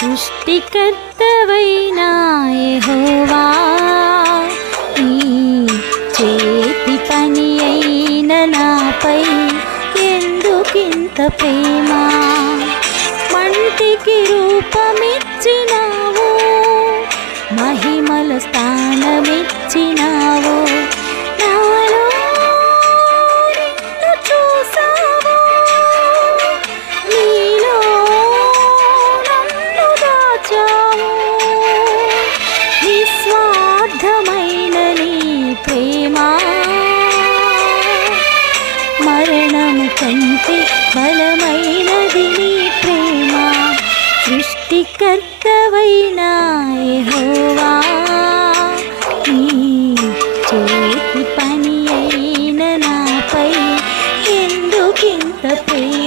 సృష్టికర్తవైన యెహోవా. నీ చేతి పని అయిన నాపై ఎందుకింత ప్రేమ? మంటికి రూపమిచ్చినావు మహిమల స్థానమిచ్చినావు కంటే బలమైనది నీ ప్రేమ. సృష్టికర్తవైన హోవా నీ చేతి పని అయిన నాపై ఎందుకింత ప్రేమ?